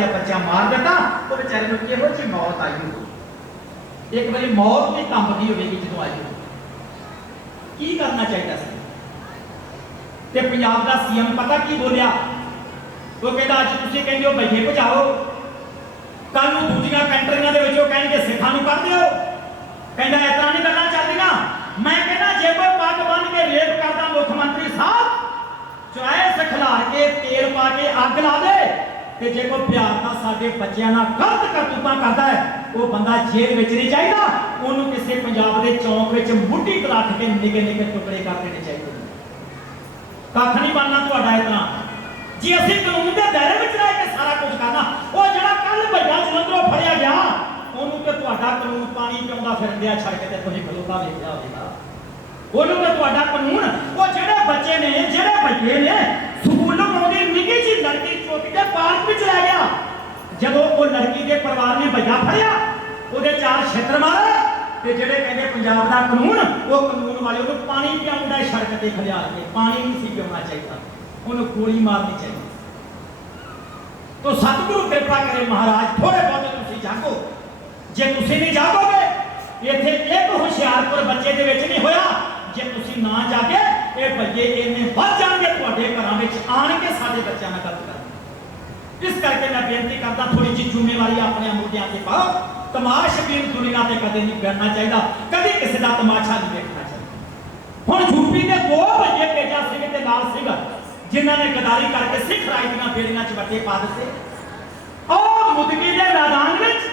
ਜਿਹਾ ਬੱਚਾ ਮਾਰ ਦਿੱਤਾ ਉਹ ਵਿਚਾਰੇ ਨੂੰ ਕਿਹੋ ਜਿਹੀ ਮੌਤ ਆਈ ਹੋਊ ਇੱਕ ਵਾਰੀ ਮੌਤ ਵੀ ਕੰਬਦੀ ਹੋਵੇਗੀ ਜਦੋਂ ਆਈ ਹੋਊ ਕੀ ਕਰਨਾ ਚਾਹੀਦਾ ਸੀ ਤੇ ਪੰਜਾਬ ਦਾ ਸੀਐਮ ਪਤਾ ਕੀ ਬੋਲਿਆ ਉਹ ਕਹਿੰਦਾ ਅੱਜ ਤੁਸੀਂ ਕਹਿੰਦੇ ਹੋ ਭਈਏ ਭਜਾਓ ਕੱਲ ਨੂੰ ਦੂਜੀਆਂ ਕੰਟਰੀਆਂ ਦੇ ਵਿੱਚੋਂ ਕਹਿਣਗੇ ਸਿੱਖਾਂ ਨੂੰ ਕਰ ਦਿਓ ਕਹਿੰਦਾ ਇਸ ਤਰ੍ਹਾਂ ਨਹੀਂ ਗੱਲਾਂ ਚੱਲਦੀਆਂ ਮੈਂ ਕਹਿੰਦਾ ਜੇ ਕੋਈ ਪੱਗ ਬੰਨ ਕੇ ਰੇਪ ਕਰਦਾ ਮੁੱਖ ਮੰਤਰੀ ਸਾਹਿਬ ਚਾਹੇ ਸਿਖਲਾਰ ਕੇ ਤੇਲ ਪਾ ਕੇ ਅੱਗ ਲਾ ਦੇ ਤੇ ਜੇ ਕੋਈ ਪਿਆਰ ਨਾਲ ਸਾਡੇ ਬੱਚਿਆਂ ਨਾਲ ਗਲਤ ਕਰਤੂਤਾਂ ਕਰਦਾ ਹੈ, ਉਹ ਬੰਦਾ ਜੇਲ੍ਹ ਵਿੱਚ ਨਹੀਂ ਚਾਹੀਦਾ ਉਹਨੂੰ ਕਿਸੇ ਪੰਜਾਬ ਦੇ ਚੌਂਕ ਵਿੱਚ ਮੁੱਢੀ ਤੇ ਕੇ ਨਿੱਕੇ ਨਿੱਕੇ ਟੁਕੜੇ ਕਰ ਦੇਣੇ ਚਾਹੀਦੇ ਕੱਖ ਨਹੀਂ ਬਣਨਾ ਤੁਹਾਡਾ ਇਤਨਾ ਜੇ ਅਸੀਂ ਕਾਨੂੰਨ ਦੇ ਦਾਇਰੇ ਵਿੱਚ ਰਹਿ ਕੇ ਸਾਰਾ ਕੁਝ ਕਰਨਾ, ਉਹ ਜਿਹੜਾ ਕੱਲ ਵੱਡਾ ਜਲੰਧਰੋਂ ਫੜਿਆ ਗਿਆ, ਉਹਨੂੰ ਤੇ ਤੁਹਾਡਾ ਕਾਨੂੰਨ ਪਾਣੀ ਪਿਆਉਂਦਾ ਫਿਰਦਿਆ ਛੱਡ ਕੇ ਤੇ ਤੁਸੀਂ ਖਲੋਤਾ ਵੇਖਿਆ ਹੋਵੇਗਾ। ਉਹਨੂੰ ਤੇ ਤੁਹਾਡਾ ਕਾਨੂੰਨ ਉਹ ਜਿਹੜੇ ਬੱਚੇ ਨੇ ਜਿਹੜੇ ਭਈਏ ਨੇ ਸਕੂਲੋਂ ਆਉਂਦੀ ਨਿੱਕੀ ਜਿਹੀ ਲੜਕੀ ਚੁੱਕ ਕੇ ਪਾਰਕ ਵਿੱਚ ਲੈ ਗਿਆ ਜਦੋਂ ਉਹ ਲੜਕੀ ਨੇ ਭਈਆ ਫੜਿਆ, ਉਹਦੇ ਚਾਰ ਛੇਤਰ ਮਾਰੇ ਤੇ ਜਿਹੜੇ ਕਹਿੰਦੇ ਪੰਜਾਬ ਦਾ ਕਾਨੂੰਨ, ਉਹ ਕਾਨੂੰਨ ਵਾਲੇ ਉਹਨੂੰ ਪਾਣੀ ਪਿਆਉਂਦਾ ਸੜਕ ਤੇ ਖਲਿਆਰ ਕੇ ਪਾਣੀ ਨਹੀਂ ਸੀ ਪਿਆਉਣਾ ਚਾਹੀਦਾ। ਉਹਨੂੰ ਗੋਲੀ ਮਾਰਨੀ ਚਾਹੀਦੀ। ਤੋ ਸਤਿਗੁਰੂ ਕਿਰਪਾ ਕਰੇ ਮਹਾਰਾਜ ਥੋੜੇ ਬਹੁਤੇ ਤੁਸੀਂ ਜਾਗੋ। ਜੇ ਤੁਸੀਂ ਨਹੀਂ ਜਾਗੋਗੇ, ਇੱਥੇ ਇੱਕ ਹੁਸ਼ਿਆਰਪੁਰ ਬੱਚੇ ਦੇ ਵਿੱਚ ਨਹੀਂ ਹੋਇਆ। ਜੇ ਤੁਸੀਂ ਨਾ ਜਾਗੇ, ਇਹ ਬੱਚੇ ਇੰਨੇ ਵੱਧ ਜਾਣਗੇ, ਤੁਹਾਡੇ ਘਰਾਂ ਵਿੱਚ ਆਣ ਕੇ ਸਾਡੇ ਬੱਚਿਆਂ ਨਾਲ ਗਲਤ ਕਰਨ। ਇਸ ਕਰਕੇ ਮੈਂ ਬੇਨਤੀ ਕਰਦਾ ਥੋੜੀ ਜ਼ਿੰਮੇਵਾਰੀ ਆਪਣੇ ਮੋਢਿਆਂ ਤੇ ਪਾਓ ਤਮਾਸ਼ਬੀਨ ਦੁਨੀਆ ਤੇ ਕਦੇ ਨਹੀਂ ਕਰਨਾ ਚਾਹੀਦਾ। ਕਦੇ ਕਿਸੇ ਦਾ ਤਮਾਸ਼ਾ ਨਹੀਂ ਵੇਖਣਾ ਚਾਹੀਦਾ। ਹੁਣ ਯੂਪੀ ਦੇ ਦੋ ਬੱਚੇ ਤੇਜਾ ਸਿੰਘ ਤੇ ਲਾਲ ਸਿੰਘ ਜਿਨ੍ਹਾਂ ਨੇ ਗਦਾਰੀ ਕਰਕੇ ਸਿੱਖ ਰਾਜ ਦੀਆਂ ਬੇੜੀਆਂ 'ਚ ਵੱਟੇ ਪਾ ਦਿੱਤੇ। ਉਹ ਮੁਦਗੀ ਦੇ ਮੈਦਾਨ ਵਿੱਚ